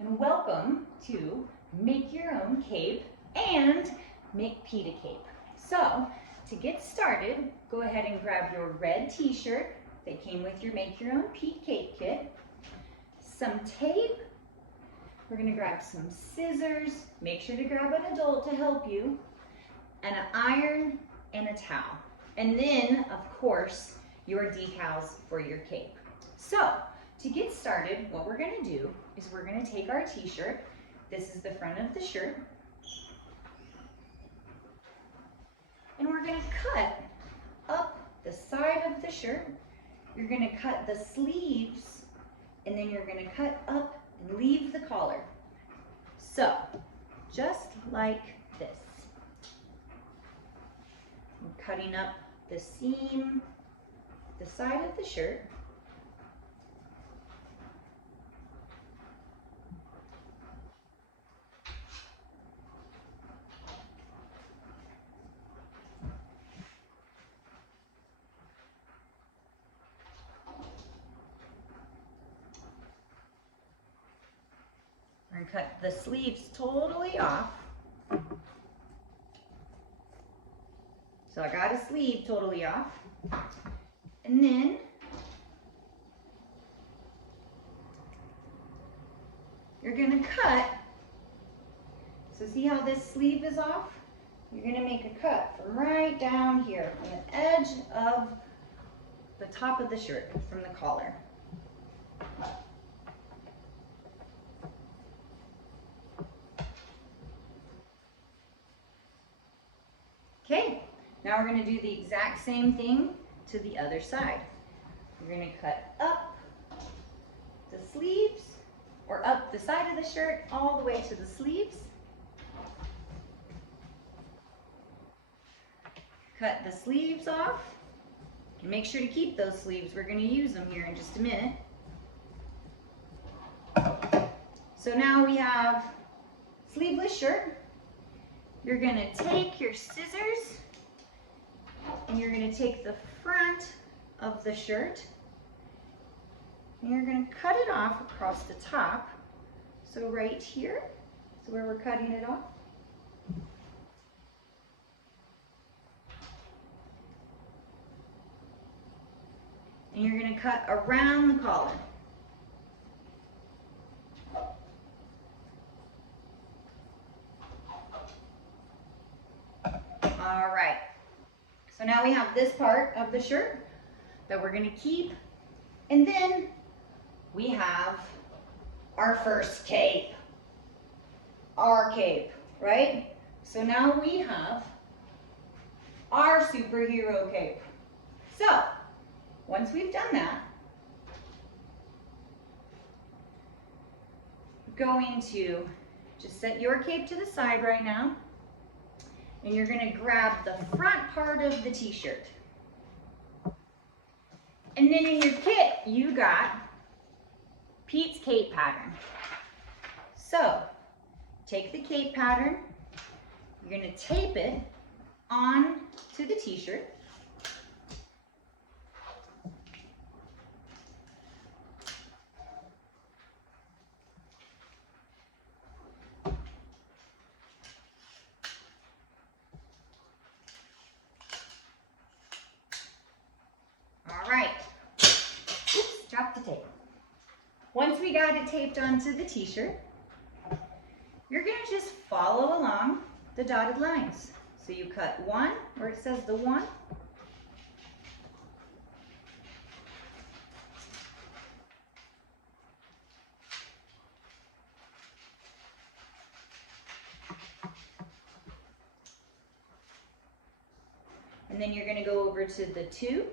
and welcome to Make Your Own Cape and Make Pita Cape. So, to get started, go ahead and grab your red t-shirt that came with your Make Your Own Pita Cape kit, some tape, we're going to grab some scissors, make sure to grab an adult to help you, and an iron and a towel. And then, of course, your decals for your cape. So, to get started, what we're going to do is we're going to take our t-shirt. This is the front of the shirt. And we're going to cut up the side of the shirt. You're going to cut the sleeves, and then you're going to cut up and leave the collar. So, just like this. I'm cutting up the seam, the side of the shirt. We're going to cut the sleeves totally off. So I got a sleeve totally off. And then you're going to cut. So see how this sleeve is off? You're going to make a cut from right down here, from the edge of the top of the shirt, from the collar. Okay, now we're going to do the exact same thing to the other side. We're going to cut up the sleeves, or up the side of the shirt all the way to the sleeves. Cut the sleeves off, and make sure to keep those sleeves. We're going to use them here in just a minute. So now we have sleeveless shirt. You're going to take your scissors and you're going to take the front of the shirt and you're going to cut it off across the top. So right here is where we're cutting it off. And you're going to cut around the collar. All right, so now we have this part of the shirt that we're going to keep, and then we have our first cape, our cape, right? So now we have our superhero cape. So, once we've done that, we're going to just set your cape to the side right now. And you're going to grab the front part of the t-shirt. And then in your kit, you got Pete's cape pattern. So, take the cape pattern, you're going to tape it on to the t-shirt. Drop the tape. Once we got it taped onto the t-shirt, you're going to just follow along the dotted lines. So you cut one where it says the one. And then you're going to go over to the two.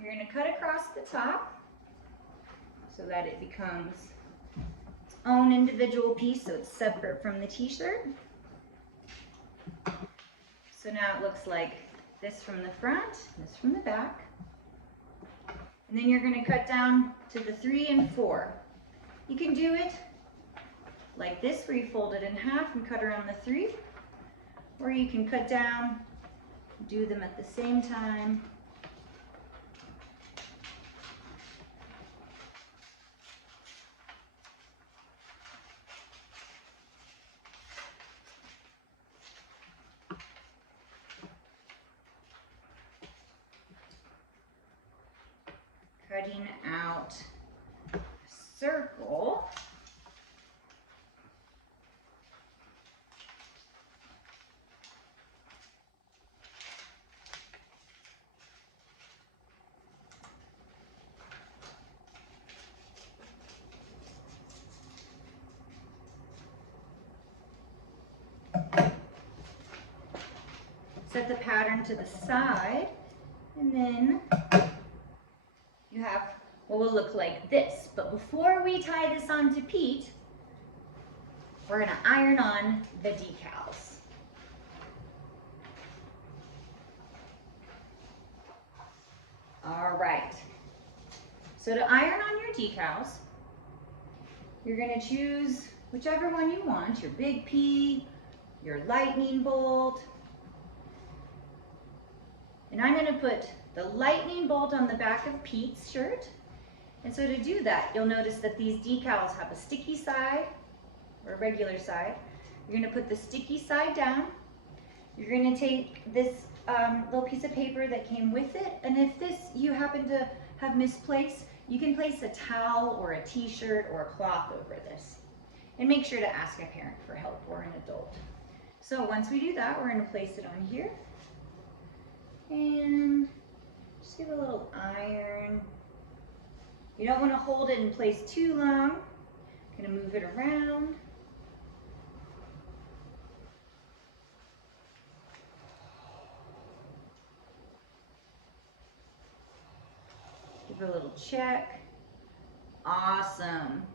You're going to cut across the top so that it becomes its own individual piece, so it's separate from the t-shirt. So now it looks like this from the front, this from the back. And then you're going to cut down to the 3 and 4. You can do it like this, where you fold it in half and cut around the 3, or you can cut down, do them at the same time. Cutting out a circle. Set the pattern to the side, and then you have what will look like this. But before we tie this onto Pete, we're gonna iron on the decals. All right, so to iron on your decals, you're gonna choose whichever one you want, your big P, your lightning bolt. And I'm gonna put the lightning bolt on the back of Pete's shirt. And so to do that, you'll notice that these decals have a sticky side or a regular side. You're gonna put the sticky side down. You're gonna take this little piece of paper that came with it, and if this you happen to have misplaced, you can place a towel or a t-shirt or a cloth over this. And make sure to ask a parent for help or an adult. So once we do that, we're gonna place it on here. And just give it a little iron. You don't want to hold it in place too long. I'm going to move it around. Give it a little check. Awesome.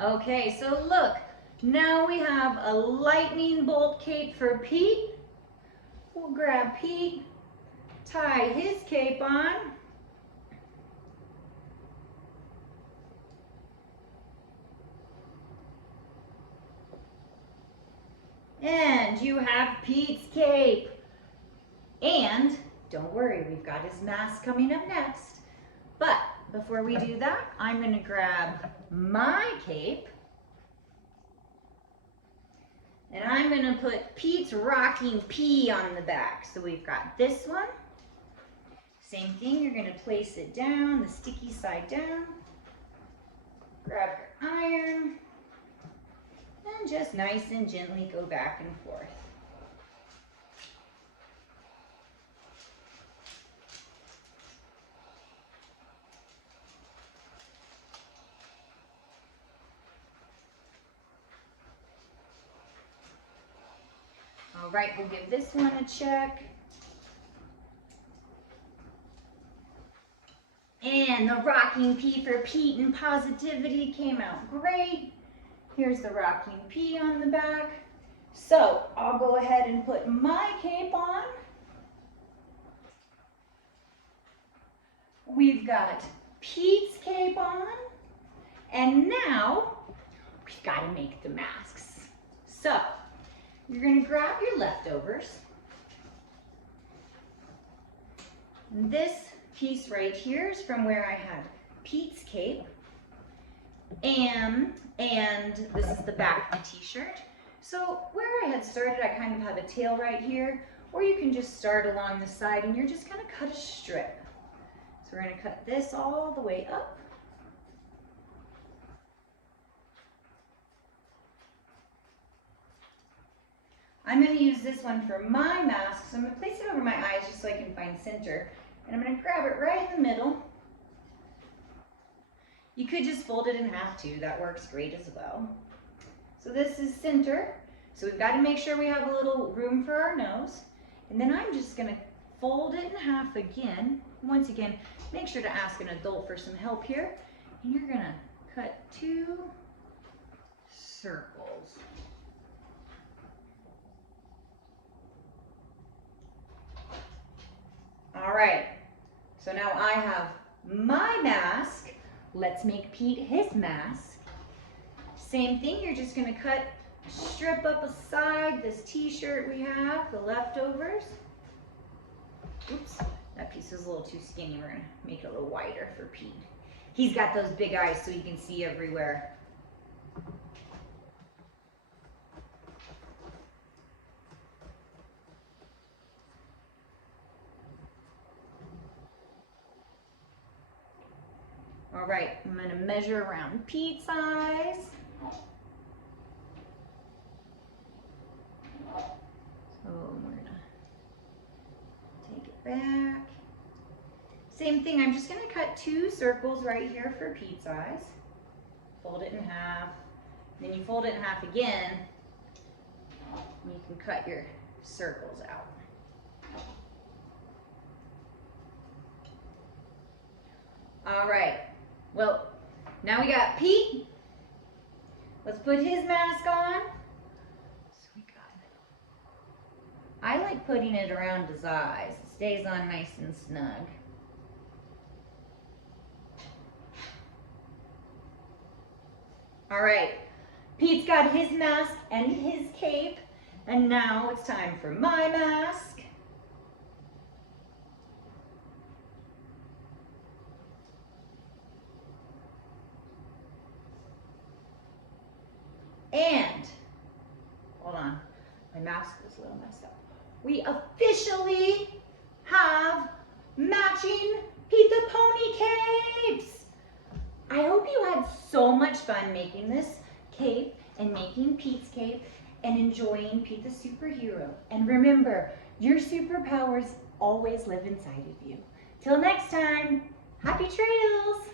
Okay, so look, now we have a lightning bolt cape for Pete. We'll grab Pete, tie his cape on. And you have Pete's cape. And don't worry, we've got his mask coming up next. But before we do that, I'm going to grab my cape. And I'm going to put Pete's rocking P on the back. So we've got this one. Same thing, you're going to place it down, the sticky side down. Grab your iron. And just nice and gently go back and forth. All right, we'll give this one a check. And the rocking P for Pete and positivity came out great. Here's the rocking P on the back. So I'll go ahead and put my cape on. We've got Pete's cape on. And now we've got to make the masks. So you're going to grab your leftovers. And this piece right here is from where I had Pete's cape. And this is the back of the t-shirt. So where I had started, I kind of have a tail right here, or you can just start along the side and you're just going to cut a strip. So we're going to cut this all the way up. I'm going to use this one for my mask, so I'm going to place it over my eyes just so I can find center. And I'm going to grab it right in the middle. You could just fold it in half too, that works great as well. So this is center. So we've got to make sure we have a little room for our nose. And then I'm just going to fold it in half again. Once again, make sure to ask an adult for some help here. And you're going to cut 2 circles. All right, so now I have my mask. Let's make Pete his mask. Same thing, you're just gonna cut strip up aside this t-shirt we have, the leftovers. Oops, that piece is a little too skinny. We're gonna make it a little wider for Pete. He's got those big eyes so he can see everywhere. All right, I'm gonna measure around Pete's eyes. So we're gonna take it back. Same thing, I'm just gonna cut 2 circles right here for Pete's eyes. Fold it in half. Then you fold it in half again, and you can cut your circles out. All right, well, now we got Pete. Let's put his mask on. So we got, I like putting it around his eyes. It stays on nice and snug. All right, Pete's got his mask and his cape, and now it's time for my mask. And, hold on, my mask was a little messed up. We officially have matching Pete the Pony capes. I hope you had so much fun making this cape and making Pete's cape and enjoying Pete the superhero. And remember, your superpowers always live inside of you. Till next time, happy trails!